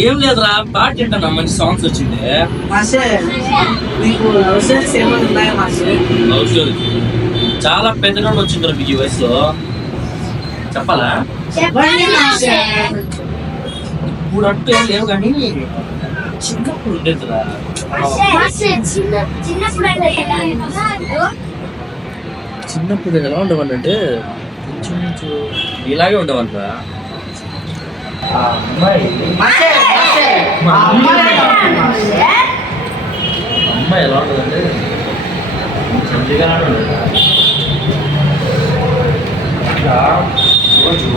ఏం లేదురా పాట తింటాను మంచి సాంగ్స్ వచ్చింది చాలా పెద్దగా వచ్చింది మీకు ఈ వయసులో చెప్పాలా ఇప్పుడు అంటూ ఏం లేవు కానీ చిన్నప్పుడు ఉండేదిరా చిన్నప్పుడు ఎలా ఉండేవాళ్ళు అంటే కొంచెం ఇలాగే ఉండేవాళ్ళరా అమ్మాయి ఎలా ఉంటుందంటే సంజయగా రోజు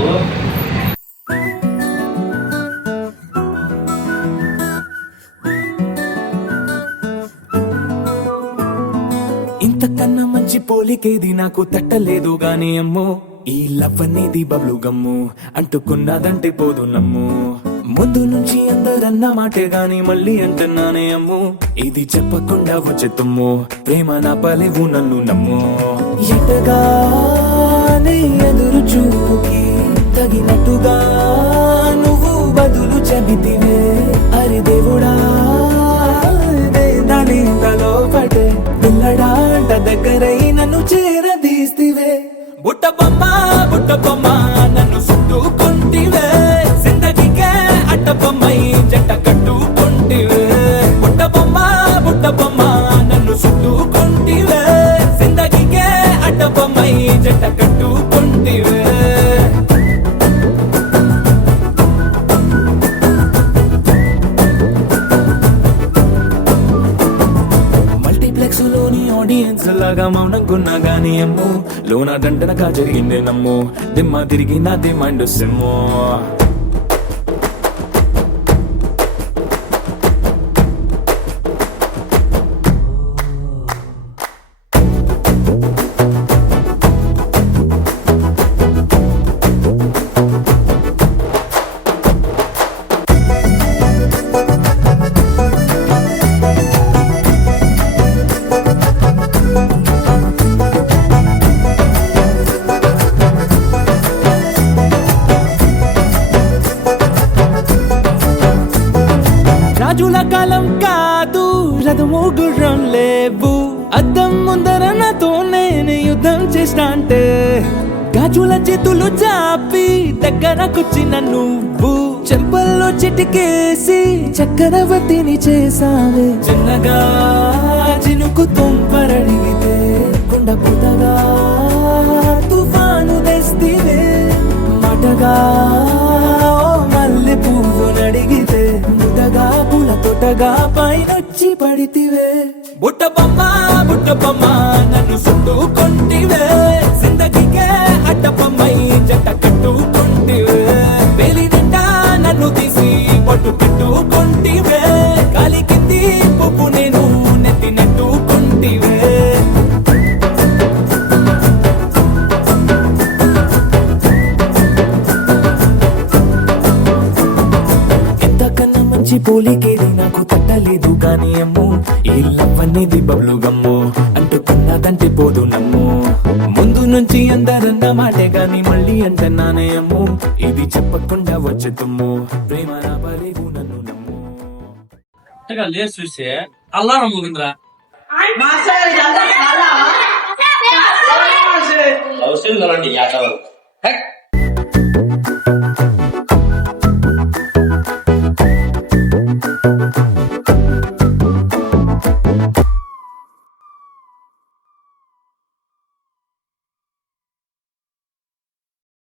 ఇంతకన్నా మంచి పోలికేది నాకు తట్టలేదు గాని అమ్మో ఈ లవ్ అనేది బబ్లు గమ్ము అంటుకున్నదంటే పోదు నమ్ము ముందు నుంచి అందరన్న మాటే గాని మళ్ళీ అంటున్నానే అమ్ము ఇది చెప్పకుండా వచ్చే తుమ్ము ప్రేమ నా పలేవు నన్ను నమ్ము ఎటగానే ఎదురు చూకి తగినట్టుగా నువ్వు బదులు చెబితివే అరి దేవుడా దానిలో పడే పిల్లడాంట దగ్గరై నన్ను చేరదీస్తివే బుట్ట బొమ్మ నన్ను చుట్టుకుంటివే జిందగీకే అట్ట బొమ్మై జంట కట్టుకుంటివే బుట్ట బొమ్మ నన్ను చుట్టుకుంటివే జిందగీకే అట్ట బొమ్మై జంట కట్టుకుంటివే లోని ఆడియన్స్ లాగా మౌనంకున్నా గానీ అమ్ము లోన దండనగా జరిగిందే నమ్ము దిమ్మ తిరిగి నాది మైండ్ సిమ్ము రాజుల కాలం కాదు రథము గుర్రం లేవు అద్దం ముందర నాతో నేను యుద్ధం చేస్తా అంటే గాజుల చేతులు చాపి దగ్గరకొచ్చిన నువ్వు చెంపల్లో చిటికేసి చక్రవర్తిని చేసావే చిన్నగా చినుకు తుంపరడిగితే కొండ పుటగా తుఫాను తెస్తివే మాటగా మల్లె పువ్వు నడిగితే ముదగా పుల తొటగా పైనొచ్చి పడితివే బుట్ట బొమ్మ నన్ను చుట్టుకుంటివే జిందగీకే అడ్డ బొమ్మై జంట కట్టుకుంటివే వేలి నిండా నన్ను తీసి పట్టు పెట్టుకుంటివే గాలి కింది పువ్వు నేను నెత్తినట్టుకుంటివే పోలికేది నాకు తట్టలేదు కానీ అమ్ము ఈ లవ్ అనేది బబ్లు గమ్ము అంటుకున్నదంటే పోదు నమ్ము ముందు నుంచి అందరన్న మాటే గాని మళ్ళీ అంటున్నానే అమ్ము ఇది చెప్పకుండా వచ్చే తుమ్ము ప్రేమ నా పలేవు నన్ను నమ్ము లేదు చూసి అల్లా నమ్ముకుందిరా అవసరం